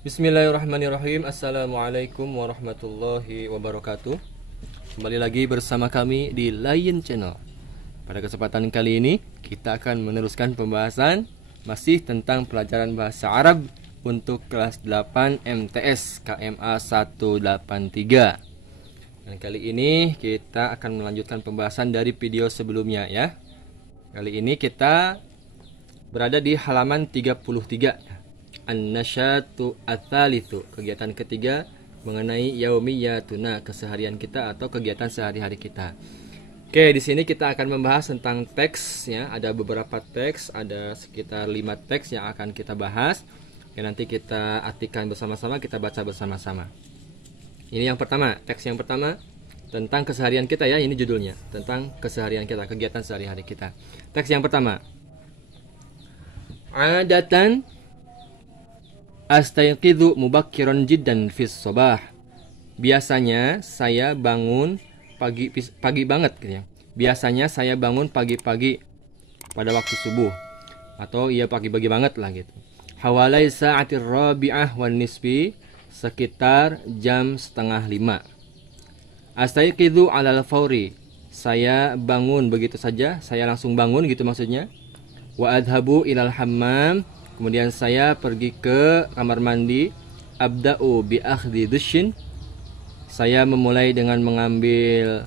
Bismillahirrahmanirrahim. Assalamualaikum warahmatullahi wabarakatuh. Kembali lagi bersama kami di Lion Channel. Pada kesempatan kali ini kita akan meneruskan pembahasan masih tentang pelajaran bahasa Arab untuk kelas 8 MTS KMA 183. Dan kali ini kita akan melanjutkan pembahasan dari video sebelumnya ya. Kali ini kita berada di halaman 33. An-nasyatu ats-tsalitsu, kegiatan ketiga mengenai yaumiyatuna, keseharian kita atau kegiatan sehari-hari kita. Oke, di sini kita akan membahas tentang teks ya. Ada beberapa teks, ada sekitar 5 teks yang akan kita bahas. Yang nanti kita artikan bersama-sama, kita baca bersama-sama. Ini yang pertama, teks yang pertama tentang keseharian kita ya, ini judulnya, tentang keseharian kita, kegiatan sehari-hari kita. Teks yang pertama. Adatan astayqidu mubakkiran jiddan fis sabah. Biasanya saya bangun pagi banget gitu ya. Biasanya saya bangun pagi-pagi pada waktu subuh atau ya pagi-pagi banget lah gitu. Hawalai sa'atir rabi'ah wan nisfi, sekitar jam setengah 5. Astayqidu 'alal fauri, saya bangun begitu saja, saya langsung bangun gitu maksudnya. Wa adhabu ilal hammam, kemudian saya pergi ke kamar mandi. Abda'u bi akhdhi dushin, saya memulai dengan mengambil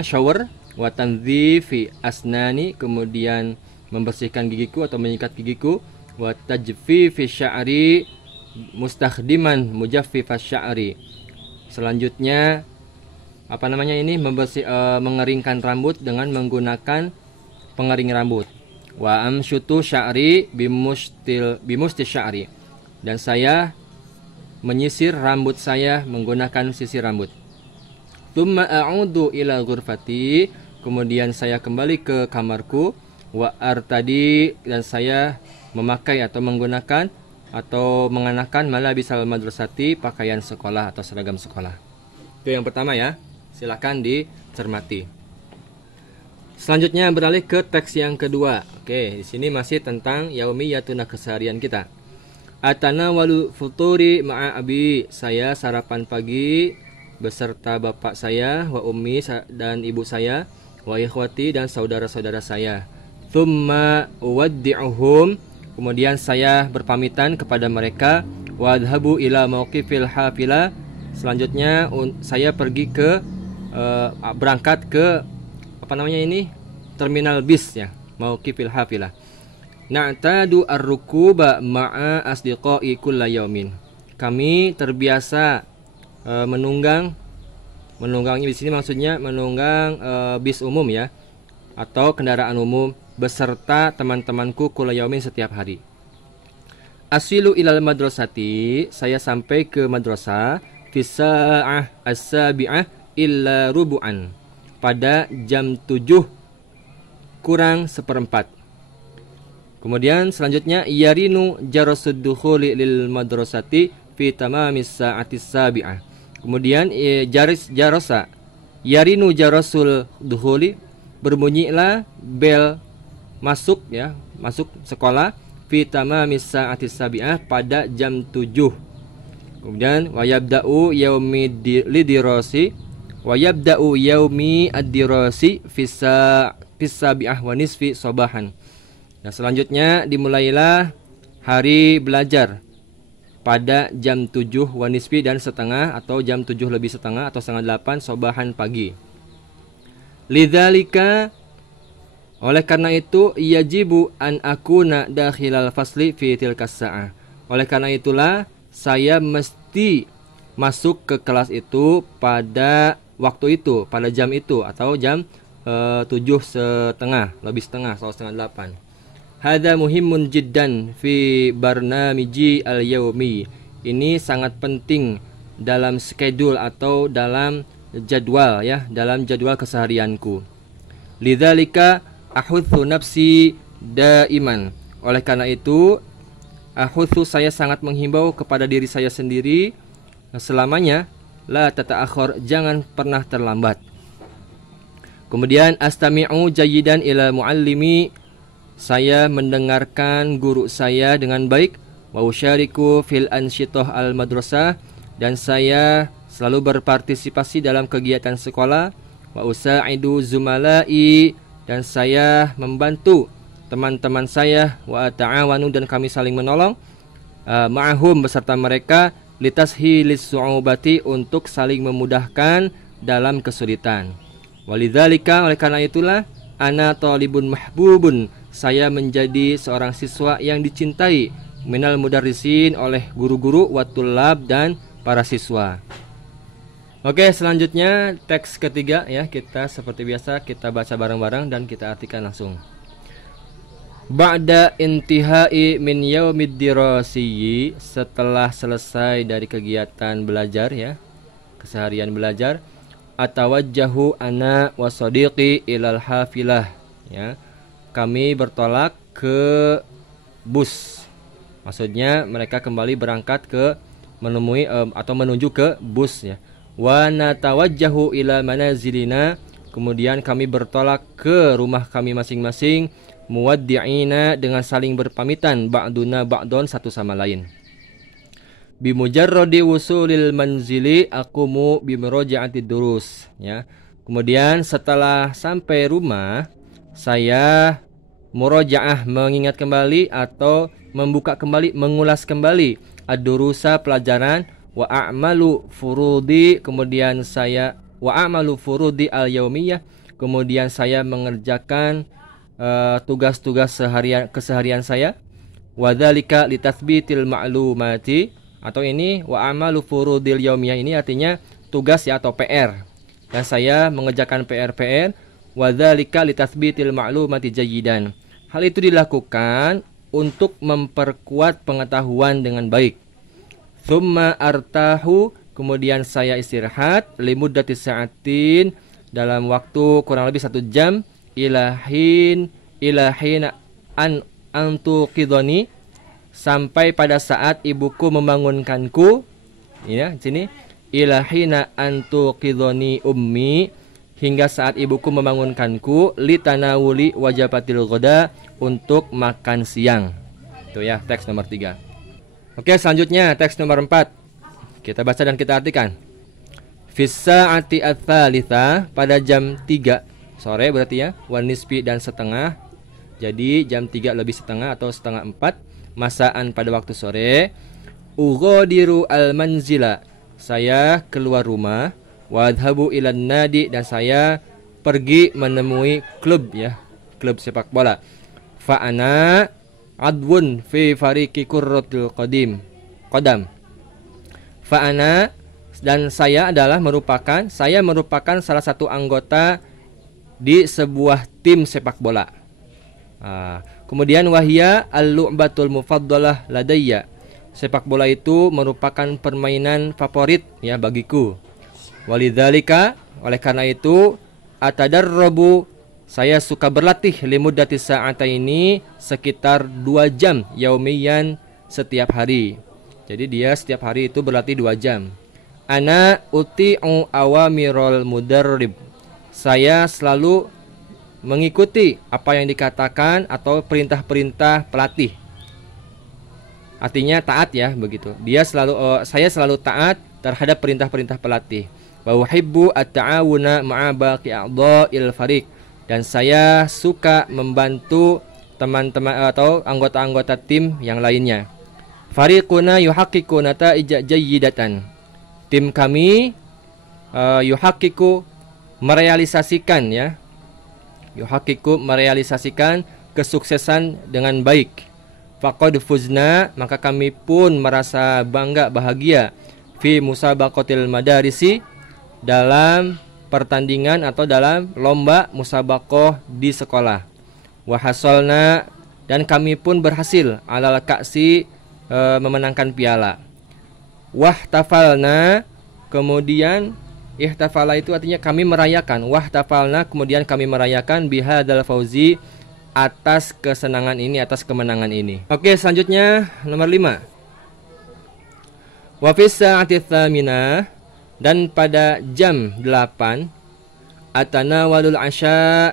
shower. Wa tanzifi asnani, kemudian membersihkan gigiku atau menyikat gigiku. Wa tajfifi sya'ri mustakhdiman mujaffifas sya'ri, selanjutnya mengeringkan rambut dengan menggunakan pengering rambut. Wa amsyutu sya'ri bimusti sya'ri, dan saya menyisir rambut saya menggunakan sisir rambut. Tsumma a'udu ila ghurfati, kemudian saya kembali ke kamarku. Wa artadi, dan saya memakai atau menggunakan atau mengenakan malabisal madrasati, pakaian sekolah atau seragam sekolah. Itu yang pertama ya. Silakan dicermati. Selanjutnya beralih ke teks yang kedua. Oke, di sini masih tentang yaumiyatuna, keseharian kita. Atana walu futuri ma'a abi, saya sarapan pagi beserta bapak saya, wa ummi dan ibu saya, wa ikhwati dan saudara-saudara saya. Tsumma uwaddi'uhum, kemudian saya berpamitan kepada mereka. Wa adhabu ila mauqifil hafilah, selanjutnya saya pergi ke berangkat ke terminal bis ya, mauqifil hafilah. Na'tadu ar-rukuba ma'a asdiqai kulla yaumin, kami terbiasa menunggangnya di sini maksudnya menunggang bis umum ya, atau kendaraan umum beserta teman-temanku kulla yaumin, setiap hari. Asilu ilal madrasati, saya sampai ke madrasah fi sa'ah as-sabi'ah illa rubu'an, pada jam 7 kurang seperempat. Kemudian selanjutnya yarinu jarasud dukhuli lil madrasati fi tamamis sa'atis sabi'ah. Kemudian jarasa yarinu jarasul dukhuli, berbunyilah bel masuk ya, masuk sekolah, fi tamamis sa'atis sabi'ah, pada jam 7. Kemudian wayabda'u yaumi lidirasi, wayabda'u yaumi ad-dirasi fis sabi'ah wa nisfi sabahan. Nah, selanjutnya dimulailah hari belajar pada jam 7 wa nisfi dan setengah, atau jam 7 lebih setengah atau setengah 8 sabahan pagi. Lidzalika, oleh karena itu, yajibu an akuna dakhilal fasli fi tilkas sa'ah, oleh karena itulah saya mesti masuk ke kelas itu pada waktu itu, pada jam itu, atau jam 7:30 lebih setengah atau setengah 8. Hadza muhimun jiddan fi barnamiji al-yaumi, ini sangat penting dalam schedule atau dalam jadwal ya, dalam jadwal keseharianku. Lidzalika ahutsu nafsi daiman, oleh karena itu ahutsu, saya sangat menghimbau kepada diri saya sendiri selamanya, la tata'akhir, jangan pernah terlambat. Kemudian astami'u jayidan ila muallimi, saya mendengarkan guru saya dengan baik. wa usyariku fil ansyitah al madrasah, dan saya selalu berpartisipasi dalam kegiatan sekolah, wa usaidu zumalai, dan saya membantu teman-teman saya, wa ta'awanu, dan kami saling menolong, ma'ahum, beserta mereka, litashilis su'ubati, untuk saling memudahkan dalam kesulitan. Walidzalika, oleh karena itulah, ana talibun mahbubun, saya menjadi seorang siswa yang dicintai, minal mudarrisin, oleh guru-guru, watulab, dan para siswa. Oke, selanjutnya teks ketiga ya, kita seperti biasa kita baca bareng-bareng dan kita artikan langsung. Ba'da intihai min yaumid dirasiyyi, setelah selesai dari kegiatan belajar ya, keseharian belajar, atawajjahu ana wa sadiqi ilal hafilah ya, kami bertolak ke bus. Maksudnya mereka kembali berangkat ke menemui atau menuju ke bus ya. Wa natawajjahu ila manazilina, kemudian kami bertolak ke rumah kami masing-masing, muwaddi'ina, dengan saling berpamitan, ba'duna ba'don, satu sama lain. Bimujarradi wusulil manzili aqumu bimuraja'ati durus ya. Kemudian setelah sampai rumah, saya murajaah, mengingat kembali atau membuka kembali, mengulas kembali ad-durusa, pelajaran, wa a'malu furudi, kemudian saya wa a'malu furudi al-yaumiyah, kemudian saya mengerjakan tugas-tugas keseharian saya, wa dzalika litathbitil ma'lumati, atau ini wa amalu furudil yaumiyah ini artinya tugas ya atau PR, dan saya mengerjakan PR wa dzalika litathbitil ma'lumati jayyidan, hal itu dilakukan untuk memperkuat pengetahuan dengan baik. Tsumma artahu, kemudian saya istirahat, limuddati sa'atin, dalam waktu kurang lebih 1 jam, ilahin an antuqidhani, sampai pada saat ibuku membangunkanku ya, sini ilahina antuqidhani ummi, hingga saat ibuku membangunkanku, litanawuli wajabatil ghoda, untuk makan siang. Itu ya teks nomor 3. Oke, selanjutnya teks nomor 4. Kita baca dan kita artikan. Fis sa'ati ats-tsalitsa, pada jam 3 sore berarti ya, wan nisfi, dan setengah. Jadi jam 3 lebih setengah atau setengah 4 masaan, pada waktu sore. Ughadiru al-manzila, saya keluar rumah. Wadhabu ilan nadi, dan saya pergi menemui klub ya, klub sepak bola. Fa'ana adwun fi fariqi kurratul qadam. Fa'ana, dan saya adalah merupakan salah satu anggota di sebuah tim sepak bola. Kemudian wahya al-lu'batul mufaddalah ladayya, sepak bola itu merupakan permainan favorit ya bagiku. Walidzalika, oleh karena itu, atadarrabu, saya suka berlatih, limuddati sa'ataini, sekitar 2 jam, yaumiyan, setiap hari. Jadi dia setiap hari itu berlatih 2 jam. Ana uti'u awamirul mudarrib, saya selalu mengikuti apa yang dikatakan atau perintah-perintah pelatih. Artinya taat ya, begitu. Saya selalu taat terhadap perintah-perintah pelatih. Wa uhibbu at-ta'awuna ma'a baqi a'dha'il fariq, dan saya suka membantu teman-teman atau anggota-anggota tim yang lainnya. Fariquna yuhaqqiqu nata'ija jayyidatan, tim kami yuhaqqiqu, merealisasikan ya, yuhaqqiqu, merealisasikan kesuksesan dengan baik. Faqad fuzna, maka kami pun merasa bangga bahagia, fi musabaqatil madarisi, dalam pertandingan atau dalam lomba musabaqah di sekolah. Wa hasalna, dan kami pun berhasil, alal ka'si, memenangkan piala. Wahtafalna, kemudian ihtafala itu artinya kami merayakan. Wahtafalna, kemudian kami merayakan, bihadzal fauzi, atas kesenangan ini, atas kemenangan ini. Oke, selanjutnya nomor 5. Wa fis sa'ati tsaminah, dan pada jam 8, atanawalul asya,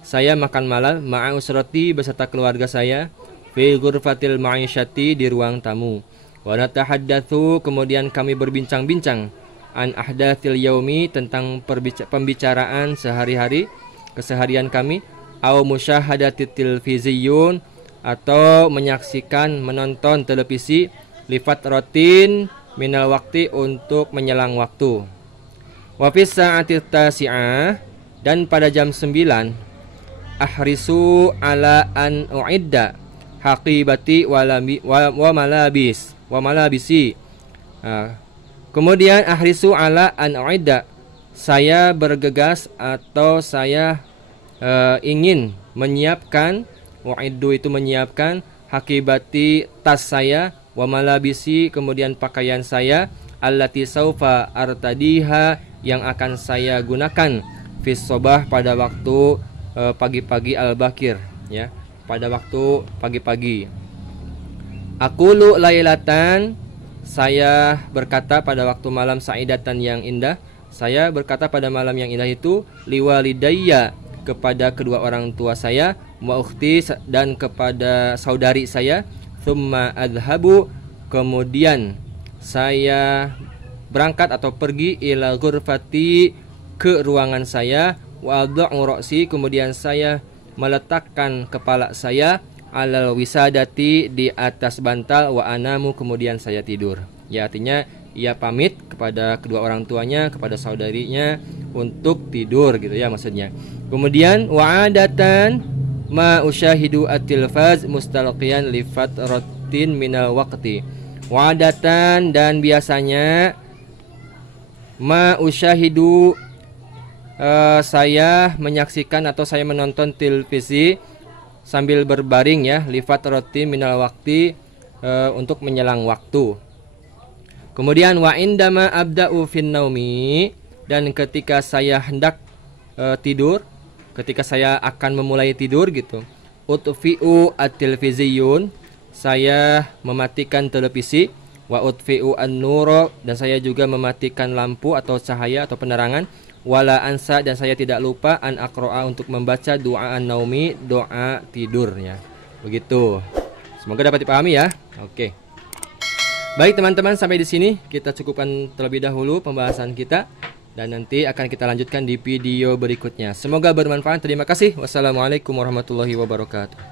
saya makan malam, ma'a usrati, beserta keluarga saya. fi ghurfatil ma'isyati, di ruang tamu. Wa natahaddatsu, kemudian kami berbincang-bincang, an ahdatsil yaumi, tentang pembicaraan sehari-hari, keseharian kami, au musyahadatit tilviziyun, atau menyaksikan, menonton televisi, lifat rotin minal waktu, untuk menyelang waktu. Wa fis sa'ati tasi'ah, dan pada jam 9, ahrisu ala an uidda haqibati wa malabisi. Kemudian ahrisu ala an uidda, saya bergegas atau saya ingin menyiapkan, uiddu itu menyiapkan, haqibati tas saya, wa malabisi kemudian pakaian saya, allati saufa artadiha yang akan saya gunakan, fis sobah pada waktu pagi-pagi al-bakir, ya, pada waktu pagi-pagi. Aqulu lailatan, saya berkata pada waktu malam saidatan yang indah, saya berkata pada malam yang indah itu, liwalidayya kepada kedua orang tua saya, wa ukhti dan kepada saudari saya, thumma adhabu kemudian saya berangkat atau pergi, ila ghurfati ke ruangan saya, wa adha'u ra'si kemudian saya meletakkan kepala saya, alal wisadati di atas bantal, wa anamu kemudian saya tidur. Ya, artinya ia pamit kepada kedua orang tuanya, kepada saudarinya untuk tidur gitu ya maksudnya. Kemudian wa'adatan ma usyahidu at-tilfaz mustalqiyan li fatratin minal waqti. Wa'adatan dan biasanya, ma usyahidu saya menyaksikan atau saya menonton televisi sambil berbaring ya, li fatratin minal waqti untuk menyelang waktu. Kemudian wa indama abda'u fin naumi, dan ketika saya hendak tidur, ketika saya akan memulai tidur gitu, utfi'u at-tilviziyun, saya mematikan televisi, wa utfi'u an-nura dan saya juga mematikan lampu atau cahaya atau penerangan, wala ansa dan saya tidak lupa, an aqra'a untuk membaca doa an-naumi, doa tidurnya. Begitu. Semoga dapat dipahami ya. Oke. Baik teman-teman, sampai di sini kita cukupkan terlebih dahulu pembahasan kita, dan nanti akan kita lanjutkan di video berikutnya. Semoga bermanfaat. Terima kasih. Wassalamualaikum warahmatullahi wabarakatuh.